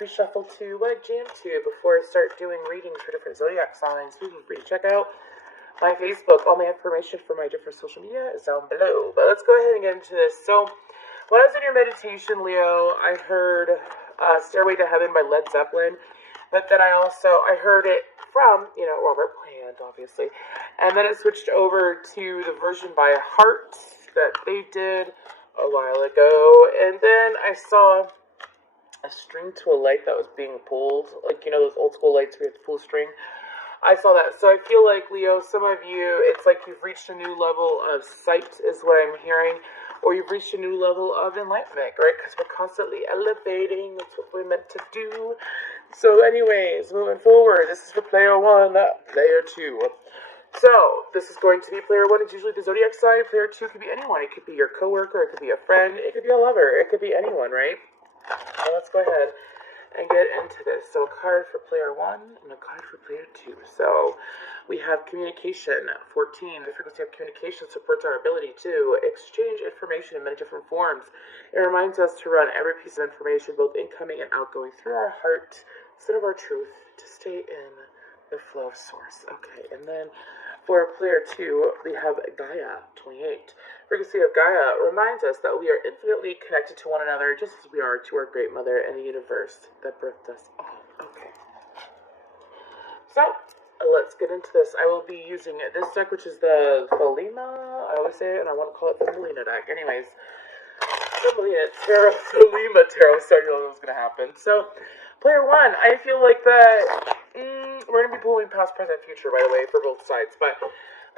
pre-shuffle to, what I jam to before I start doing readings for different zodiac signs. Feel free to check out my Facebook. All my information for my different social media is down below. But let's go ahead and get into this. So, when I was in your meditation, Leo, I heard Stairway to Heaven by Led Zeppelin. But then I heard it from, Robert Plant, obviously. And then it switched over to the version by Heart that they did a while ago. And then I saw a string to a light that was being pulled. Like, those old school lights where you have to pull a string. I saw that. So I feel like, Leo, some of you, it's like you've reached a new level of sight is what I'm hearing. Or you've reached a new level of enlightenment, right? Because we're constantly elevating. That's what we're meant to do. So anyways, moving forward, this is for player 1, player 2. So, this is going to be player 1. It's usually the zodiac sign. Player 2 could be anyone. It could be your coworker. It could be a friend. It could be a lover. It could be anyone, right? So let's go ahead and get into this. So a card for player 1 and a card for player 2. So we have communication, 14. The frequency of communication supports our ability to exchange information in many different forms. It reminds us to run every piece of information, both incoming and outgoing, through our heart instead of our truth, to stay in the flow of source. Okay, and then for player 2, we have Gaia, 28. Frequency of Gaia reminds us that we are infinitely connected to one another, just as we are to our great mother and the universe that birthed us all. Okay. So, let's get into this. I will be using this deck, which is the Thelema, I always say it, and I want to call it the Melina deck. Anyways, the Melina Thelema Tarot, sorry, you know what was going to happen. So, player 1, I feel like that, we're going to be pulling past, present, future, by the way, for both sides, but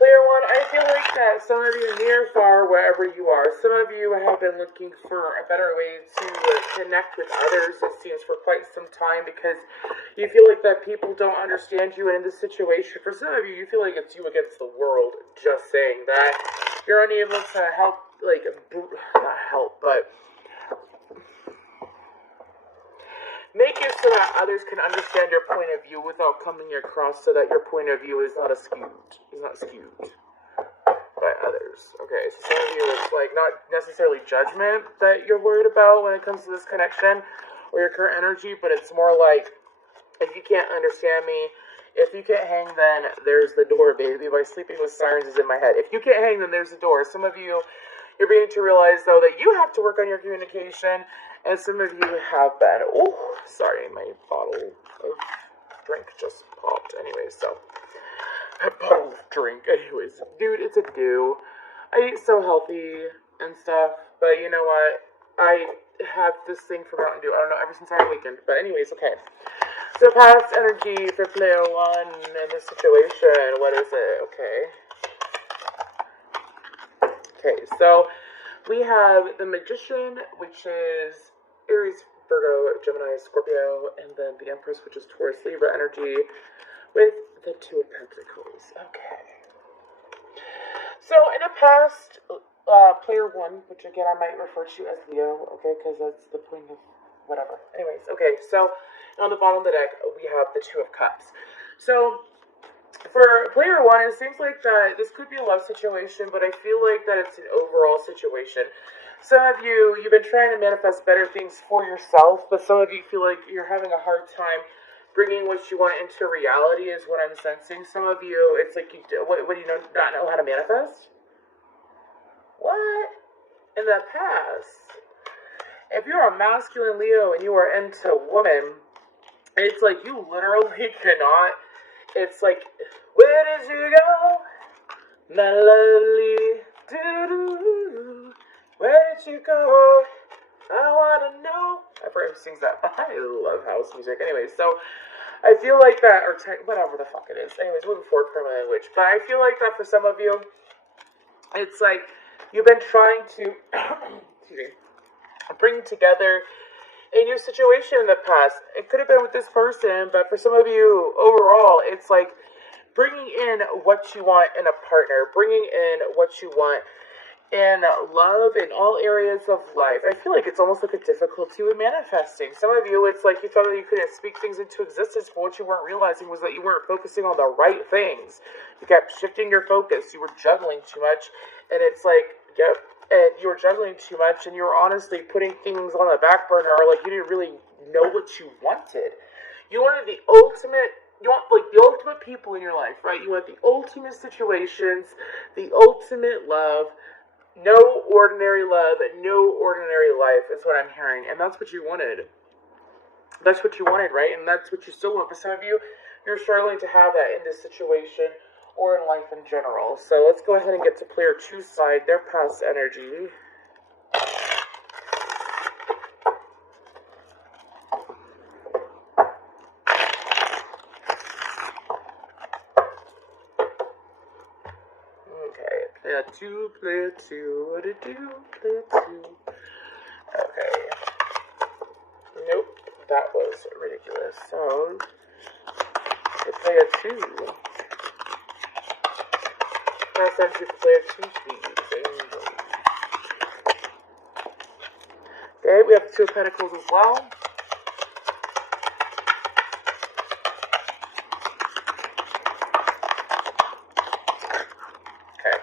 player 1, I feel like that some of you, near, far, wherever you are, some of you have been looking for a better way to connect with others, it seems, for quite some time, because you feel like that people don't understand you, and in this situation, for some of you, you feel like it's you against the world, just saying that. You're unable to help, not help, but make it so that others can understand your point of view without coming across so that your point of view is not skewed by others. Okay, so some of you, it's like not necessarily judgment that you're worried about when it comes to this connection or your current energy, but it's more like, if you can't understand me, if you can't hang, then there's the door, baby. By Sleeping with Sirens is in my head. If you can't hang, then there's the door. Some of you, you're beginning to realize, though, that you have to work on your communication, and some of you have been. Oh, sorry, my bottle of drink just popped. Anyways, so. A bottle of drink. Anyways, dude, it's a do. I eat so healthy and stuff, but you know what? I have this thing for Mountain Dew. I don't know, ever since I awakened. But anyways, okay. So past energy for player 1 in this situation. What is it? Okay, so we have the Magician, which is Aries, Virgo, Gemini, Scorpio, and then the Empress, which is Taurus, Libra energy, with the Two of Pentacles. Okay. So in the past, player 1, which again I might refer to as Leo, okay, because that's the point of whatever. Anyways, okay, so on the bottom of the deck, we have the Two of Cups. So for player 1, it seems like that this could be a love situation, but I feel like that it's an overall situation. Some of you, you've been trying to manifest better things for yourself, but some of you feel like you're having a hard time bringing what you want into reality is what I'm sensing. Some of you, it's like, what do you not know how to manifest? What? In the past, if you're a masculine Leo and you are into women, it's like you literally cannot. It's like, where did you go? My lovely doo-doo. Where did you go? I want to know. I forget who sings that. I love house music. Anyway, so I feel like that, or whatever the fuck it is. Anyways, moving forward from my language. But I feel like that for some of you, it's like you've been trying to bring together a new situation in the past. It could have been with this person, but for some of you, overall, it's like bringing in what you want in a partner, bringing in what you want in love in all areas of life. I feel like it's almost like a difficulty with manifesting. Some of you, it's like you thought that you couldn't speak things into existence, but what you weren't realizing was that you weren't focusing on the right things. You kept shifting your focus. You were juggling too much, and it's like, yep, and you were juggling too much, and you were honestly putting things on the back burner, or like you didn't really know what you wanted. You wanted the ultimate, you want like the ultimate people in your life, right? You want the ultimate situations, the ultimate love. No ordinary love, no ordinary life is what I'm hearing. And that's what you wanted. That's what you wanted, right? And that's what you still want. For some of you, you're struggling to have that in this situation or in life in general. So let's go ahead and get to player 2's side, their past energy. Okay, player 2, what it do, player 2. Okay. Nope, that was ridiculous. So, player 2. Pass entry for player 2, please. Okay, we have the 2 of Pentacles as well. Okay.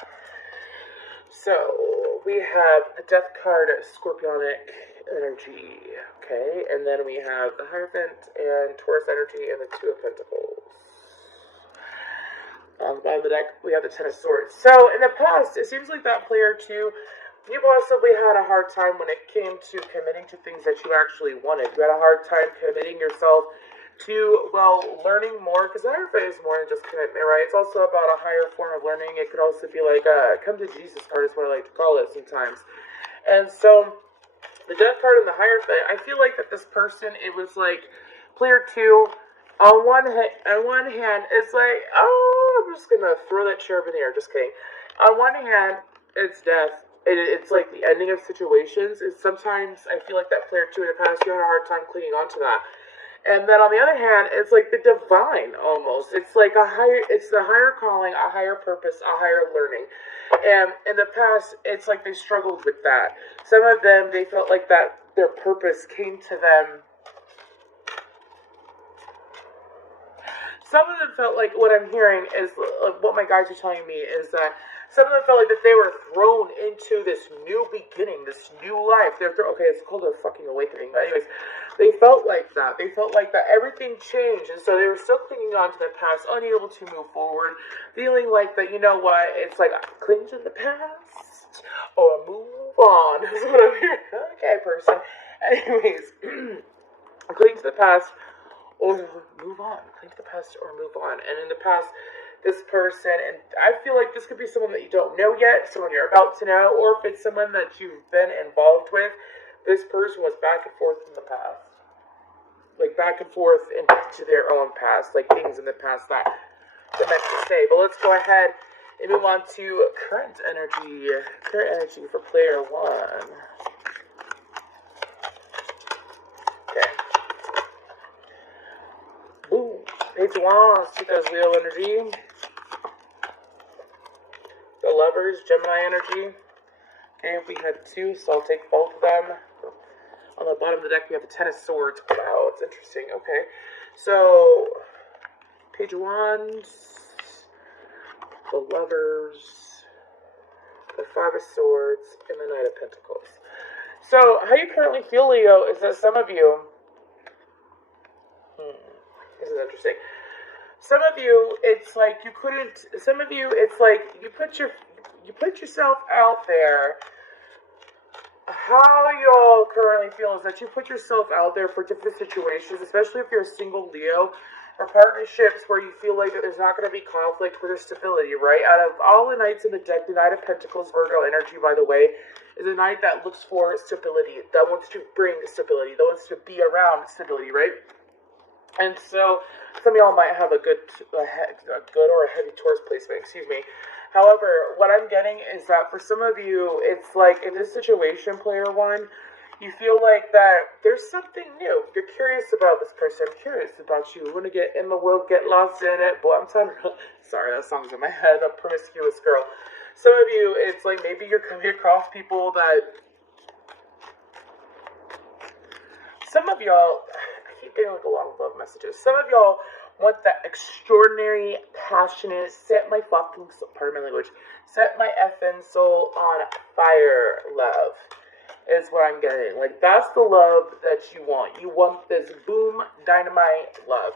So, we have the Death card, Scorpionic energy. Okay, and then we have the Hierophant and Taurus energy and the 2 of Pentacles. On the bottom of the deck, we have the 10 of Swords. So, in the past, it seems like that player 2, you possibly had a hard time when it came to committing to things that you actually wanted. You had a hard time committing yourself to, well, learning more, because the Hierophant is more than just commitment, right? It's also about a higher form of learning. It could also be like a come to Jesus card is what I like to call it sometimes. And so, the Death card and the Hierophant, I feel like that this person, it was like, player 2, on one hand, it's like, oh, I'm just gonna throw that chair over there, just kidding. On one hand, it's death. It's like the ending of situations. It's sometimes, I feel like that player 2 in the past, you had a hard time clinging on to that. And then on the other hand, it's like the divine, almost. It's like it's the higher calling, a higher purpose, a higher learning. And in the past, it's like they struggled with that. Some of them, they felt like that their purpose came to them. Some of them felt like, what I'm hearing is, what my guides are telling me is that some of them felt like that they were thrown into this new beginning, this new life. Okay, it's called a fucking awakening. But anyways, they felt like that. They felt like that everything changed. And so they were still clinging on to the past, unable to move forward. Feeling like that, you know what, it's like, cling to the past or move on. Is what I'm hearing. Okay, person. Anyways, cling to the past or move on. Cling to the past or move on. And in the past, this person, and I feel like this could be someone that you don't know yet, someone you're about to know, or if it's someone that you've been involved with, this person was back and forth in the past. Like back and forth into their own past, like things in the past that they're meant to say. But let's go ahead and move on to current energy. Current energy for player 1. Okay. Boom. Page 1, Chica's Leo energy. The Lovers, Gemini energy. Okay, we had 2, so I'll take both of them. On the bottom of the deck, we have the 10 of Swords. Wow, it's interesting. Okay, so page 1, the Lovers, the 5 of Swords, and the Knight of Pentacles. So, how you currently feel, Leo, is that some of you... This is interesting. Some of you, it's like you couldn't... Some of you, it's like you put yourself out there. How y'all currently feel is that you put yourself out there for different situations, especially if you're a single Leo, or partnerships where you feel like that there's not going to be conflict, but there's stability, right? Out of all the Knights in the deck, the Knight of Pentacles, Virgo energy, by the way, is a Knight that looks for stability, that wants to bring stability, that wants to be around stability, right? And so, some of y'all might have a good or a heavy Taurus placement, excuse me. However, what I'm getting is that for some of you, it's like in this situation, player 1, you feel like that there's something new. You're curious about this person. I'm curious about you. You want to get in the world, get lost in it. Boy, I'm telling you, sorry, that song's in my head, A Promiscuous Girl. Some of you, it's like maybe you're coming across people that... Some of y'all... I keep getting like a lot of love messages. Some of y'all want that extraordinary, passionate, set my language, set my effing soul on fire love. is what I'm getting. Like, that's the love that you want. You want this boom, dynamite love.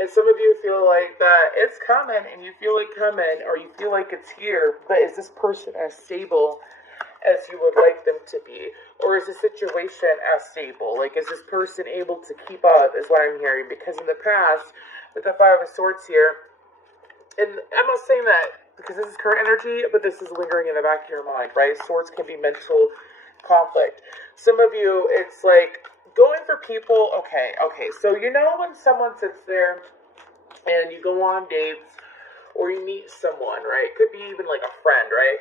And some of you feel like that it's coming, and you feel it coming, or you feel like it's here, but is this person as stable as you would like them to be? Or is the situation as stable? Like, is this person able to keep up, is what I'm hearing. Because in the past, with the Five of Swords here, and I'm not saying that because this is current energy, but this is lingering in the back of your mind, right? Swords can be mental conflict. Some of you, it's like going for people. Okay, so you know when someone sits there and you go on dates or you meet someone, right? It could be even like a friend, right?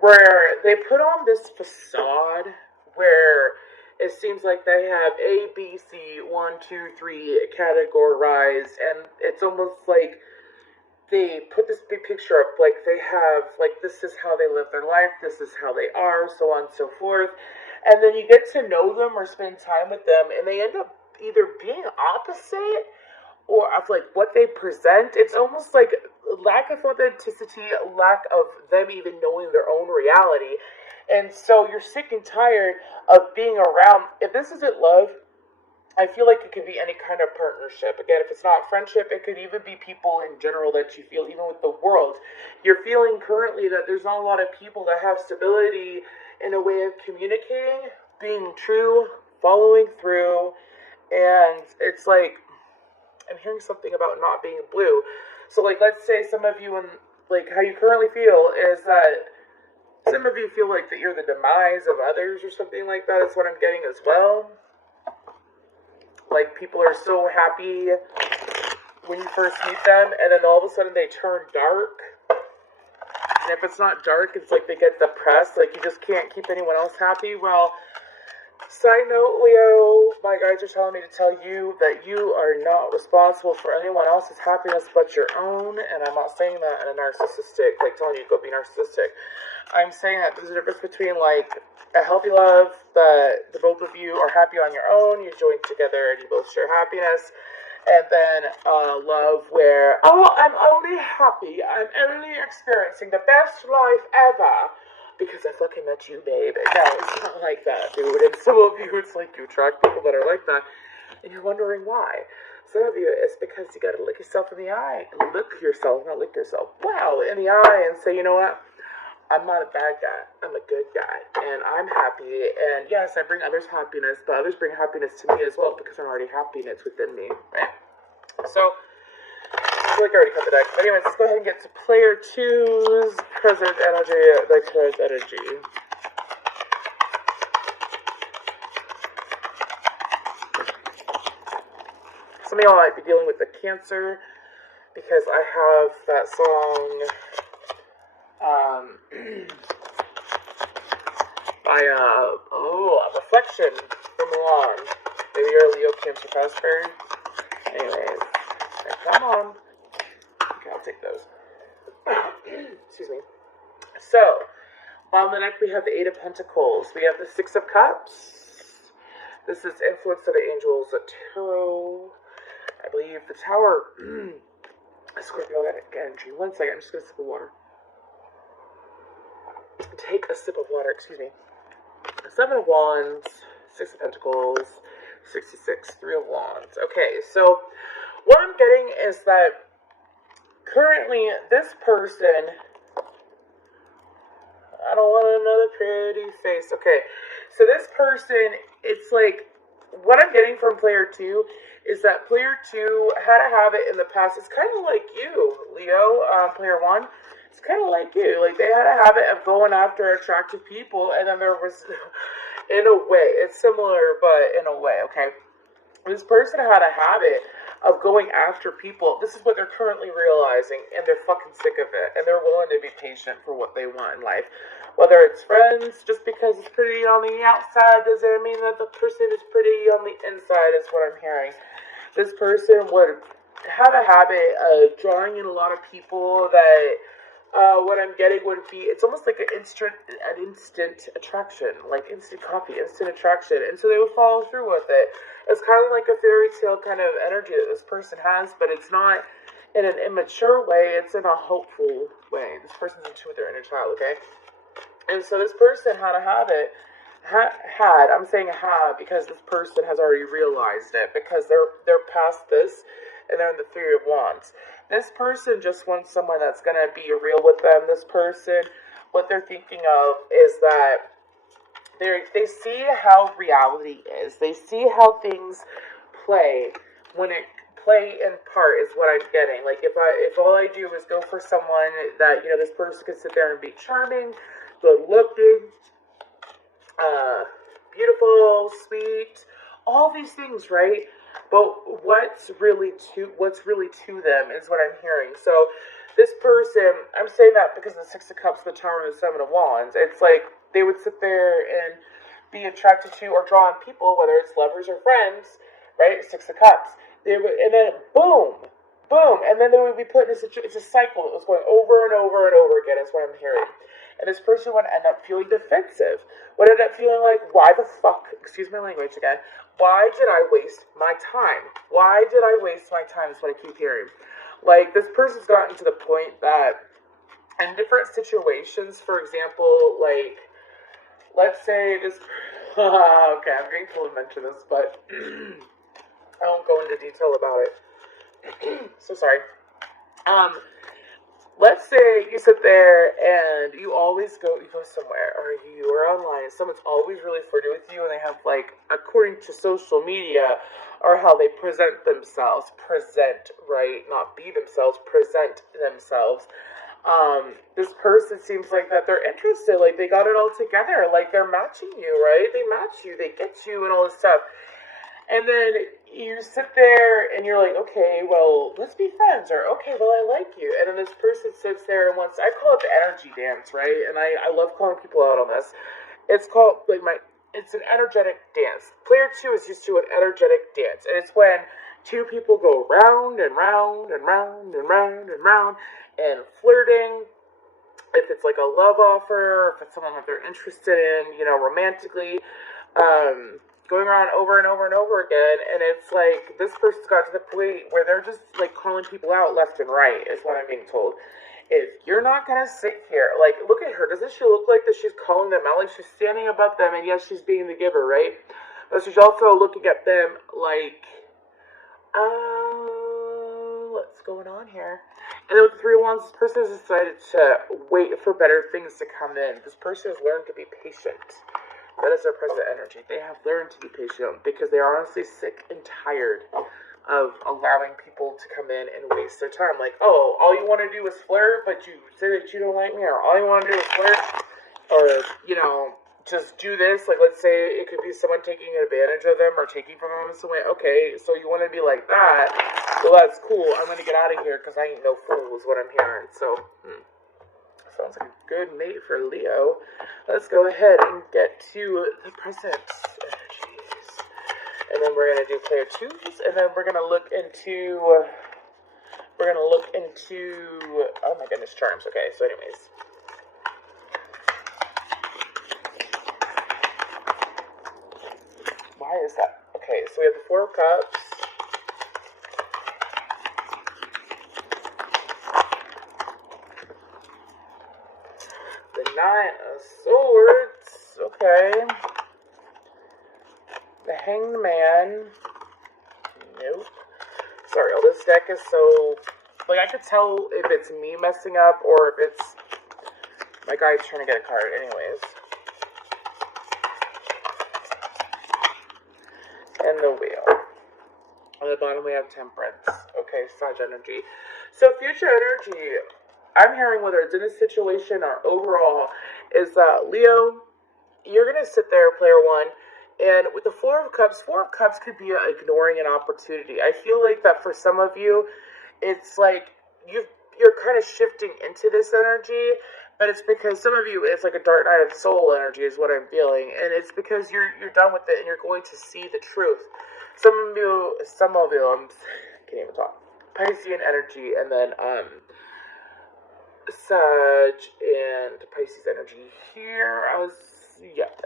Where they put on this facade where it seems like they have A, B, C, 1, 2, 3 categorized, and it's almost like they put this big picture up, like they have, like, this is how they live their life, this is how they are, so on and so forth. And then you get to know them or spend time with them, and they end up either being opposite or of like what they present. It's almost like lack of authenticity, lack of them even knowing their own reality. And so you're sick and tired of being around. If this isn't love, I feel like it could be any kind of partnership. Again, if it's not friendship, it could even be people in general that you feel, even with the world. You're feeling currently that there's not a lot of people that have stability in a way of communicating, being true, following through, and it's like, I'm hearing something about not being blue. So, like, let's say some of you, and like how you currently feel is that some of you feel like that you're the demise of others or something like that. Is what I'm getting as well. Like, people are so happy when you first meet them, and then all of a sudden they turn dark. And if it's not dark, it's like they get depressed. Like, you just can't keep anyone else happy. Well, side note, Leo, my guides are telling me to tell you that you are not responsible for anyone else's happiness but your own. And I'm not saying that in a narcissistic, like telling you to go be narcissistic. I'm saying that there's a difference between, like, a healthy love that the both of you are happy on your own, you join together and you both share happiness, and then love where, oh, I'm only happy, I'm only experiencing the best life ever because I fucking met you, babe. No, it's not like that, dude. And some of you, it's like you attract people that are like that, and you're wondering why. Some of you, it's because you gotta look yourself in the eye. Look yourself, not lick yourself. Wow, in the eye and say, you know what? I'm not a bad guy. I'm a good guy. And I'm happy. And yes, I bring others happiness, but others bring happiness to me as well because I'm already happy and it's within me, right? So, I feel like I already cut the deck. But anyways, let's go ahead and get to player two's present energy, the current energy. Some of y'all might be dealing with the Cancer because I have that song by Reflection from Milan. Maybe you're a Leo, Cancer, Prosperity. Anyways, come on. Okay, I'll take those. Excuse me. So, on the deck we have the Eight of Pentacles. We have the Six of Cups. This is Influence of the Angels, a tarot. I believe the Tower. Scorpio energy. 1 second, I'm just going to sip of water. Take a sip of water, excuse me. Seven of Wands, Six of Pentacles, 66, Three of Wands. Okay, so what I'm getting is that currently this person, I don't want another pretty face. Okay, so this person, it's like, what I'm getting from player two is that player two had a habit in the past. It's kind of like you, Leo, player one. It's kind of like you. Like, they had a habit of going after attractive people, and then there was, in a way, it's similar, but in a way, okay? This person had a habit of going after people. This is what they're currently realizing, and they're fucking sick of it, and they're willing to be patient for what they want in life. Whether it's friends, just because it's pretty on the outside doesn't mean that the person is pretty on the inside, is what I'm hearing. This person would have a habit of drawing in a lot of people that what I'm getting would be, it's almost like an instant attraction, like instant coffee, instant attraction, and so they would follow through with it. It's kind of like a fairy tale kind of energy that this person has, but it's not in an immature way, it's in a hopeful way. This person's in tune with their inner child, okay? And so this person had a habit, I'm saying had because this person has already realized it because they're past this and they're in the Three of Wands. This person just wants someone that's going to be real with them. This person, what they're thinking of is that they see how reality is. They see how things play when it play in part is what I'm getting. Like if all I do is go for someone that this person can sit there and be charming, good looking, beautiful, sweet, all these things, right? But what's really to them is what I'm hearing. So this person, I'm saying that because of the Six of Cups, the Tower, and the Seven of Wands. It's like they would sit there and be attracted to or draw on people, whether it's lovers or friends, right? Six of Cups. They would, and then boom, boom, and then they would be put in it's a cycle that was going over and over and over again. Is what I'm hearing. And this person would end up feeling defensive. Would end up feeling like, why the fuck, excuse my language again, why did I waste my time? Why did I waste my time is what I keep hearing. Like, this person's gotten to the point that in different situations, for example, like, let's say this, okay, I'm grateful to mention this, but I won't go into detail about it. So sorry. Let's say you sit there and you go somewhere or you are online and someone's always really flirty with you and they have like, according to social media or how they present themselves, right? Not be themselves, present themselves. This person seems like that they're interested, like they got it all together, like they're matching you, right? They match you, they get you and all this stuff. And then you sit there and you're like, okay, well, let's be friends, or okay, well, I like you. And then this person sits there and wants, I call it the energy dance, right? And I love calling people out on this. It's called, it's an energetic dance. Player 2 is used to an energetic dance. And it's when two people go round and round and round and round and round and flirting. If it's like a love offer, if it's someone that they're interested in, romantically, going around over and over and over again, and it's like this person's got to the point where they're just like calling people out left and right, is what I'm being told. If you're not gonna sit here, like, look at her, doesn't she look like that she's calling them out, like she's standing above them, and yes, she's being the giver, right? But she's also looking at them like, what's going on here? And then with the Three of Wands, this person has decided to wait for better things to come in. This person has learned to be patient. That is their present energy. They have learned to be patient because they are honestly sick and tired of allowing people to come in and waste their time. Like, oh, all you want to do is flirt, but you say that you don't like me, or all you want to do is flirt, or, just do this. Like, let's say it could be someone taking advantage of them or taking from them in some way. Okay, so you want to be like that. Well, that's cool. I'm going to get out of here because I ain't no fool is what I'm hearing. So, sounds like a good mate for Leo. Let's go ahead and get to the present energies. And then we're going to do player 2s, and then we're going to look into, oh my goodness, charms. Okay, so anyways. Why is that? Okay, so we have the Four of Cups. The Nine of Swords, okay. The Hanged Man, nope. Sorry, all this deck is so, like, I could tell if it's me messing up or if it's my guy's trying to get a card, anyways. And the Wheel. On the bottom we have Temperance. Okay, Sag energy. So future energy, I'm hearing, whether it's in a situation or overall, is that Leo, you're going to sit there, player 1, and with the Four of Cups could be ignoring an opportunity. I feel like that for some of you, it's like you're kind of shifting into this energy, but it's because some of you, it's like a Dark Night of the Soul energy is what I'm feeling, and it's because you're done with it and you're going to see the truth. Some of you, I can't even talk. Piscean energy, and then Sag and Pisces energy here.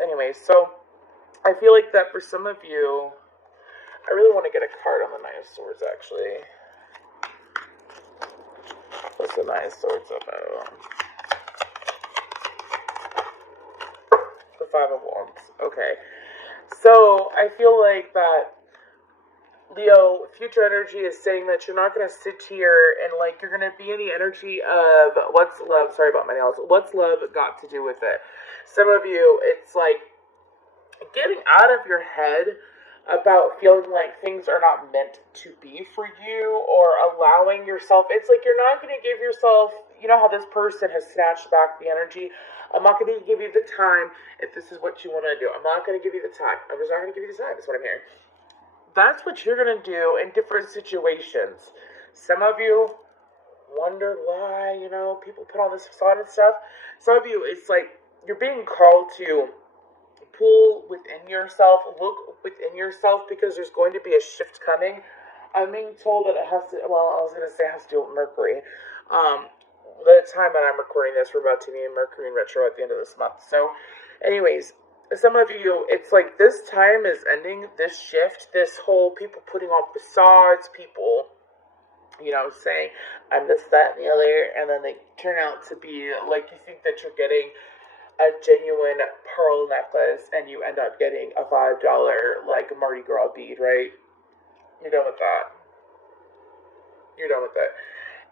Anyway, so I feel like that for some of you, I really want to get a card on the Nine of Swords, actually. What's the Nine of Swords about? Five of Wands. Okay. So, I feel like that Leo, future energy is saying that you're not going to sit here and like you're going to be in the energy of what's love. Sorry about my nails. What's love got to do with it? Some of you, it's like getting out of your head about feeling like things are not meant to be for you or allowing yourself. It's like you're not going to give yourself, you know how this person has snatched back the energy. I'm not going to give you the time if this is what you want to do. I'm not going to give you the time. I'm just not going to give you the time. That's what I'm hearing. That's what you're going to do in different situations. Some of you wondered why, you know, people put on this facade and stuff. Some of you, it's like you're being called to pull within yourself, look within yourself, because there's going to be a shift coming. I'm being told that it has to, well, I was going to say it has to do with Mercury. The time that I'm recording this, we're about to be in Mercury in retro at the end of this month. So, anyways, some of you, it's like this time is ending, this shift, this whole people putting on facades, people, you know, saying, I'm this, that, and the other, and then they turn out to be, like, you think that you're getting a genuine pearl necklace, and you end up getting a $5, like, Mardi Gras bead, right? You're done with that. You're done with it.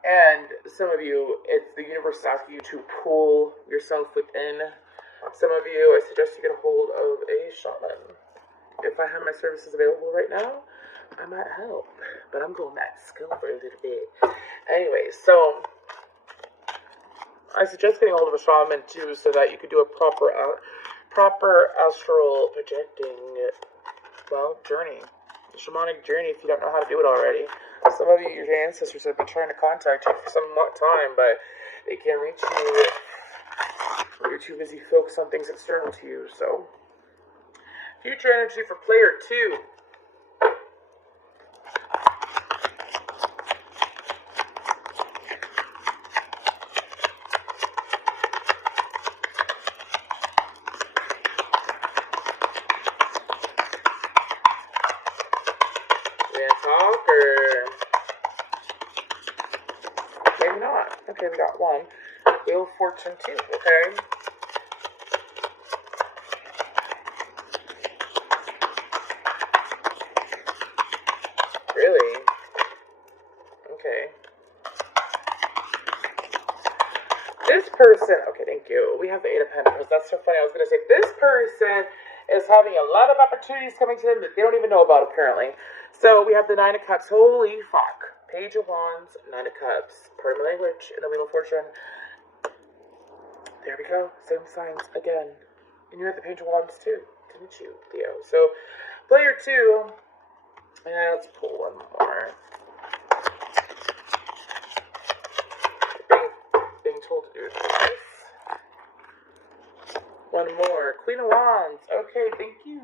And some of you, it's the universe asking you to pull yourself within. Some of you, I suggest you get a hold of a shaman. If I have my services available right now, I might help. But I'm going back to school for a little bit. Anyway, so I suggest getting a hold of a shaman too, so that you could do a proper astral projecting, well, journey. A shamanic journey if you don't know how to do it already. Some of you, your ancestors have been trying to contact you for some time, but they can't reach you. You're too busy focused on things external to you, so. Future energy for player 2. Yeah, talk or maybe not. Okay, we got one. Wheel of Fortune 2, okay? Really? Okay. This person, okay, thank you. We have the Eight of Pentacles. That's so funny. I was going to say, this person is having a lot of opportunities coming to them that they don't even know about, apparently. So we have the Nine of Cups. Holy fuck. Page of Wands, Nine of Cups. Pardon my language. And the Wheel of Fortune. There we go. Same signs again. And you're at the Page of Wands too, didn't you, Leo? So, player 2. And let's pull one more. Being told to do this. One more. Queen of Wands. Okay, thank you.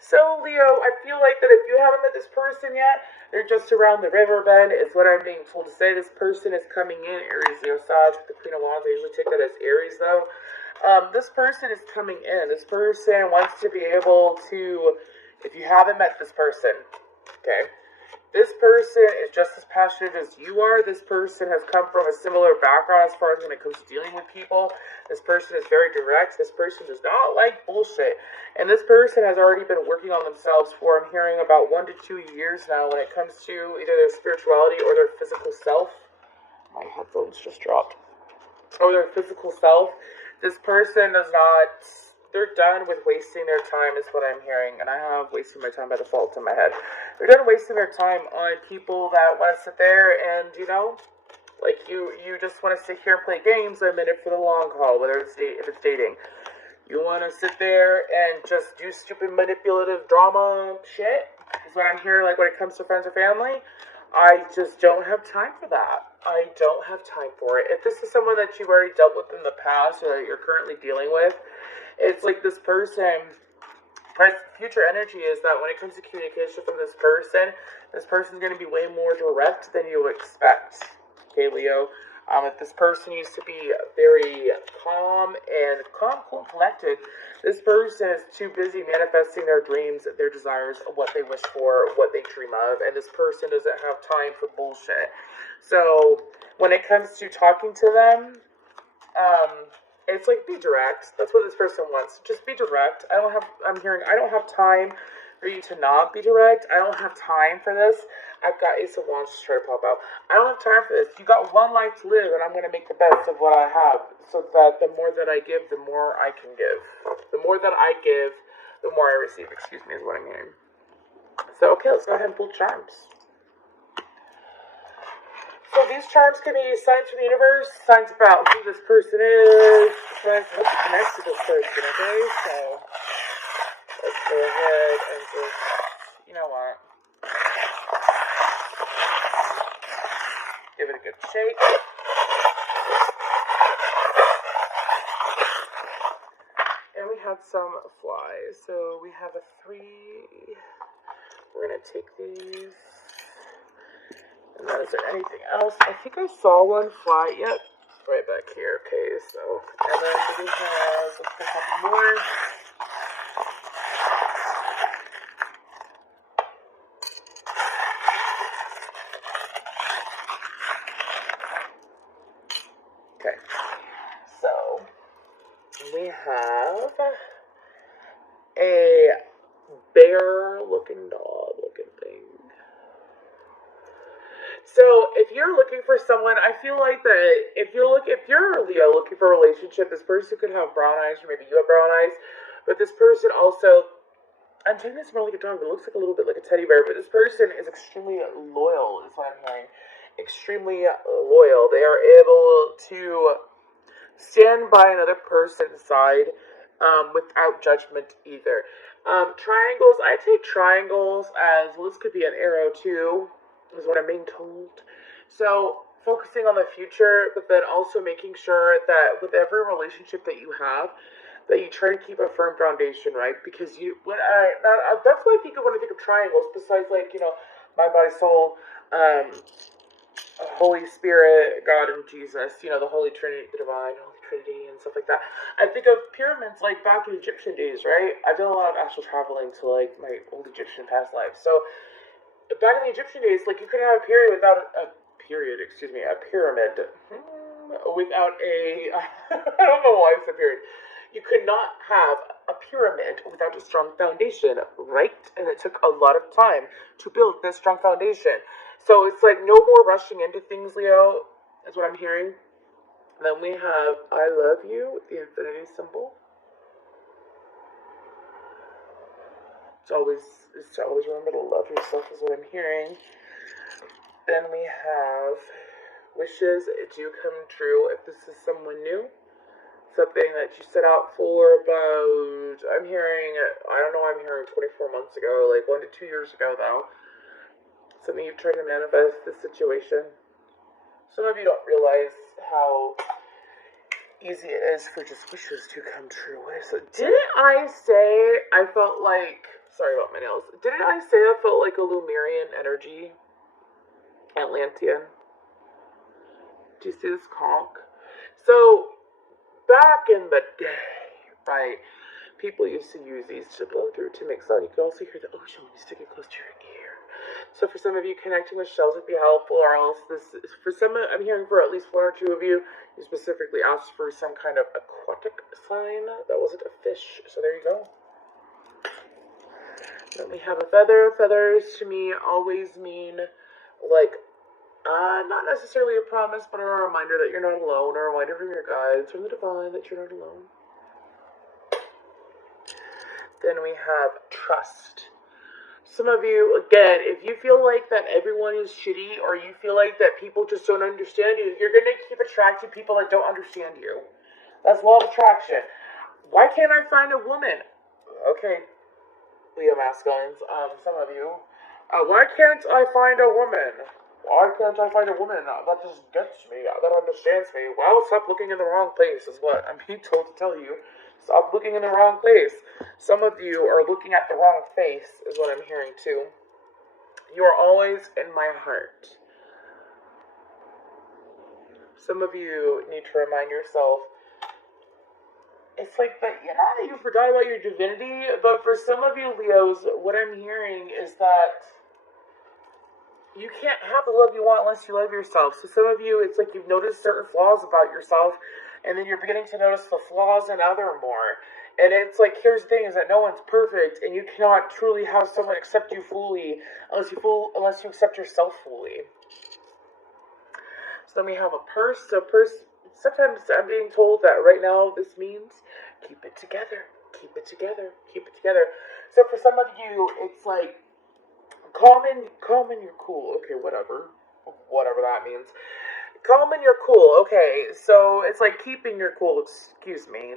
So, Leo, I feel like that if you haven't met this person yet, they're just around the river bend, is what I'm being told to say. This person is coming in, Aries, Leo, Sag, with the Queen of Wands. I usually take that as Aries, though. This person is coming in. This person wants to be able to, if you haven't met this person, okay, this person is just as passionate as you are. This person has come from a similar background as far as when it comes to dealing with people. This person is very direct. This person does not like bullshit. And this person has already been working on themselves for, I'm hearing, about 1 to 2 years now when it comes to either their spirituality or their physical self. My headphones just dropped. Or their physical self. This person does not, they're done with wasting their time is what I'm hearing. And I have wasting my time by default in my head. They're done wasting their time on people that want to sit there and, you know, like you just want to sit here and play games a minute for the long haul, whether it's if it's dating. You want to sit there and just do stupid manipulative drama shit is what I'm hearing, like when it comes to friends or family. I just don't have time for that. I don't have time for it. If this is someone that you've already dealt with in the past or that you're currently dealing with, it's like this person, future energy is that when it comes to communication from this person's going to be way more direct than you expect. Okay, Leo? If this person used to be very calm, cool, and collected, this person is too busy manifesting their dreams, their desires, what they wish for, what they dream of, and this person doesn't have time for bullshit. So, when it comes to talking to them, It's like, be direct. That's what this person wants. Just be direct. I'm hearing, I don't have time for you to not be direct. I don't have time for this. I've got Ace of Wands to try to pop out. I don't have time for this. You got one life to live, and I'm going to make the best of what I have, so that the more that I give, the more I can give. The more that I give, the more I receive, excuse me, is what I'm hearing. So, okay, let's go ahead and pull charms. So these charms can be signs from the universe, signs about who this person is, signs how to connect to this person, okay? So, let's go ahead and just, you know what? Give it a good shake. And we have some flies. So we have a 3. We're going to take these. And then is there anything else? I think I saw one fly. Yep. Right back here. Okay, so. And then we have, let's pick up more. Okay. So, we have a bear-looking dog-looking thing. So, if you're looking for someone, I feel like that if you're Leo looking for a relationship, this person could have brown eyes, or maybe you have brown eyes, but this person also, I'm taking this more like a dog, but it looks like a little bit like a teddy bear, but this person is extremely loyal, is what I'm hearing. Extremely loyal. They are able to stand by another person's side without judgment either. Triangles, I take triangles as, well, this could be an arrow too, is what I'm being told. So, focusing on the future, but then also making sure that with every relationship that you have, that you try to keep a firm foundation, right? Because that's what I think of when I think of triangles, besides, like, you know, mind, body, soul, Holy Spirit, God, and Jesus, you know, the Holy Trinity, the Divine, Holy Trinity, and stuff like that. I think of pyramids, like, back in Egyptian days, right? I've done a lot of astral traveling to, like, my old Egyptian past life. So, back in the Egyptian days, like, you couldn't have a pyramid without a pyramid without a, I don't know why I said period. You could not have a pyramid without a strong foundation, right? And it took a lot of time to build this strong foundation. So it's like no more rushing into things, Leo, is what I'm hearing. Then we have I love you with the infinity symbol. It's to always remember to love yourself is what I'm hearing. Then we have wishes do come true if this is someone new. Something that you set out for about, I'm hearing 24 months ago, like 1 to 2 years ago though. Something you've tried to manifest this situation. Some of you don't realize how easy it is for just wishes to come true. So didn't I say I felt like, sorry about my nails, didn't I say I felt like a Lumerian energy? Atlantean. Do you see this conch? So, back in the day, right, people used to use these to blow through to make sound. You could also hear the ocean when you stick it close to your ear. So for some of you, connecting with shells would be helpful, or else I'm hearing for at least 1 or 2 of you, you specifically asked for some kind of aquatic sign. That wasn't a fish, so there you go. Then we have a feather. Feathers to me always mean, like, not necessarily a promise, but a reminder that you're not alone, or a reminder from your guides, from the divine, that you're not alone. Then we have trust. Some of you, again, if you feel like that everyone is shitty, or you feel like that people just don't understand you, you're going to keep attracting people that don't understand you. That's law of attraction. Why can't I find a woman? Okay, Leo masculines, some of you. Why can't I find a woman? Why can't I find a woman that just gets me, that understands me? Well, stop looking in the wrong place is what I'm being told to tell you. Stop looking in the wrong place. Some of you are looking at the wrong face is what I'm hearing too. You are always in my heart. Some of you need to remind yourself, it's like that, you forgot about your divinity, but for some of you Leos, what I'm hearing is that you can't have the love you want unless you love yourself. So some of you, it's like you've noticed certain flaws about yourself, and then you're beginning to notice the flaws in other more. And it's like, here's the thing: is that no one's perfect, and you cannot truly have someone accept you fully unless you accept yourself fully. So then we have a purse. So purse. Sometimes I'm being told that right now this means keep it together, keep it together, keep it together. So for some of you, it's like calm in your cool. Okay, whatever that means. Calm in your cool. Okay, so it's like keeping your cool. Excuse me.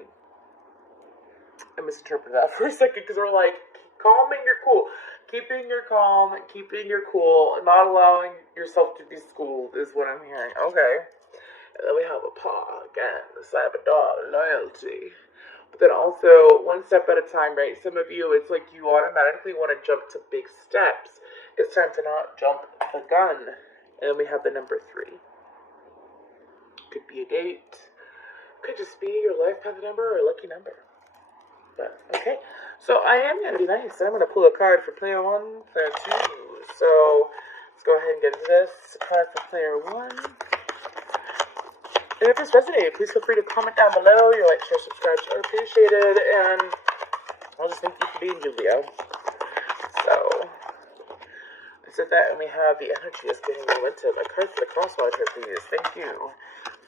I misinterpreted that for a second because we're like, calming your cool. Keeping your calm, keeping your cool, not allowing yourself to be schooled is what I'm hearing. Okay. And then we have a paw again, the Salvador loyalty. But then also, one step at a time, right? Some of you, it's like you automatically want to jump to big steps. It's time to not jump the gun. And then we have the number 3. Could be a date. Could just be your life path number or a lucky number. But, okay. So I am going to be nice. I'm going to pull a card for player 1, player 2. So let's go ahead and get into this. A card for player 1. And if this resonated, please feel free to comment down below. Your like, share, subscribe are appreciated. And I'll just thank you for being Julio. So I said that, and we have the energy is getting momentum. A card for the crosswatcher, please. Thank you.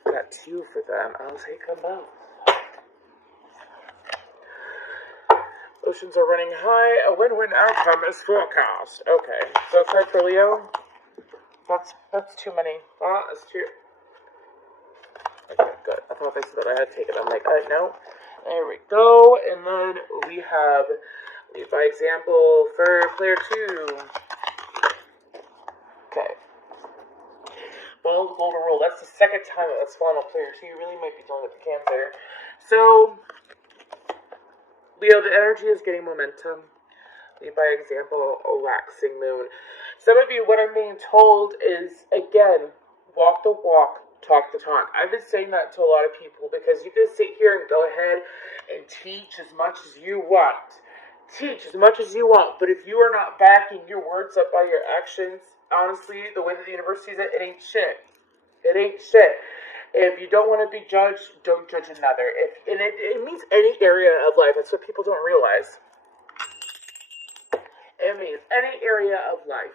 Got 2 for them. I'll take them both. Oceans are running high. A win-win outcome is forecast. Okay. So card for Leo. That's too many. That's too. Okay, good. I thought they said that I had taken it. I'm like, no. There we go. And then we have, lead by example for player 2. Okay. Follow the golden rule. That's the second time that's fallen on player 2. You really might be dealing with the Cancer. So, Leo, the energy is getting momentum. Lead by example, a waxing moon. Some of you, what I'm being told is, again, walk the walk, talk the talk. I've been saying that to a lot of people because you can sit here and go ahead and teach as much as you want. Teach as much as you want, but if you are not backing your words up by your actions, honestly, the way that the universe sees it, it ain't shit. It ain't shit. If you don't want to be judged, don't judge another. It means any area of life. That's what people don't realize. It means any area of life.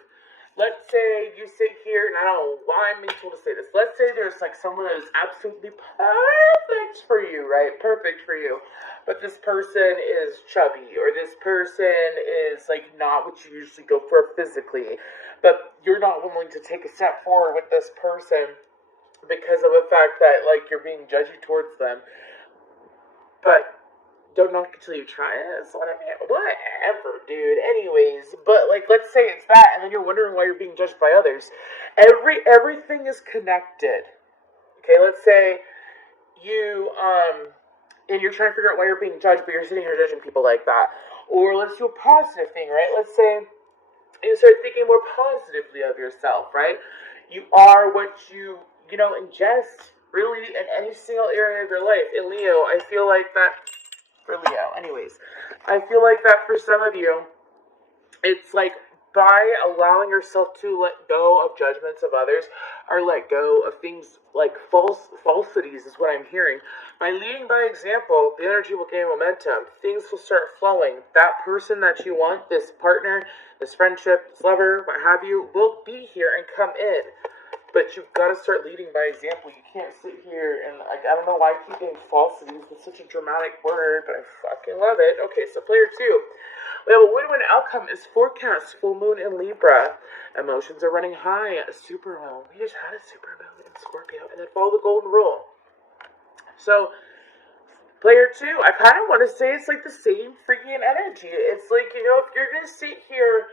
Let's say you sit here, and I don't know why I'm being told to say this. Let's say there's like someone that is absolutely perfect for you, right? Perfect for you. But this person is chubby, or this person is like not what you usually go for physically. But you're not willing to take a step forward with this person because of the fact that like you're being judgy towards them. But don't knock it till you try it. That's what I mean. Whatever, dude. Anyways, but like, let's say it's that, and then you're wondering why you're being judged by others. Everything is connected. Okay, let's say you and you're trying to figure out why you're being judged, but you're sitting here judging people like that. Or let's do a positive thing, right? Let's say you start thinking more positively of yourself, right? You are what you ingest, really, in any single area of your life. In Leo, I feel like that. For Leo, anyways, I feel like that for some of you, it's like by allowing yourself to let go of judgments of others, or let go of things like falsities is what I'm hearing. By leading by example, the energy will gain momentum. Things will start flowing. That person that you want, this partner, this friendship, this lover, what have you, will be here and come in. But you've got to start leading by example. You can't sit here and, I don't know why I keep getting falsities. It's such a dramatic word, but I fucking love it. Okay, so player 2. We have a win-win outcome is forecast. Full moon in Libra. Emotions are running high. A super moon. We just had a super moon in Scorpio. And then follow the golden rule. So, player 2, I kind of want to say it's like the same freaking energy. It's like, if you're going to sit here.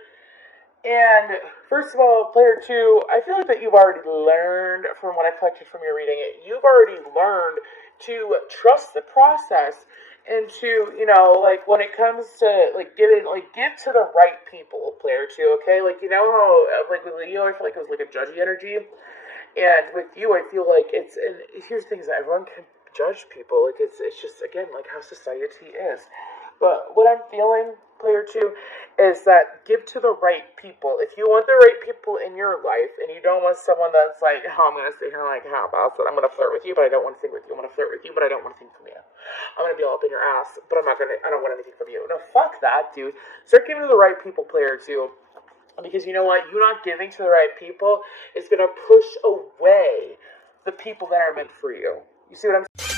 And first of all, player 2, I feel like that you've already learned from what I collected from your reading. You've already learned to trust the process and to, like when it comes to like give to the right people, player 2, okay? Like, how, like with Leo, I feel like it was like a judgy energy. And with you, I feel like and here's the thing is that everyone can judge people. Like, it's just, again, like how society is. But what I'm feeling, player two, is that give to the right people. If you want the right people in your life, and you don't want someone that's like, oh, I'm gonna sit here like half-assed, I'm gonna flirt with you, but I don't want to think with you. I'm gonna flirt with you, but I don't want to think from you. I'm gonna be all up in your ass, but I don't want anything from you. No, fuck that, dude. Start giving to the right people, player two. Because you know what? You not giving to the right people is gonna push away the people that are meant for you. You see what I'm saying?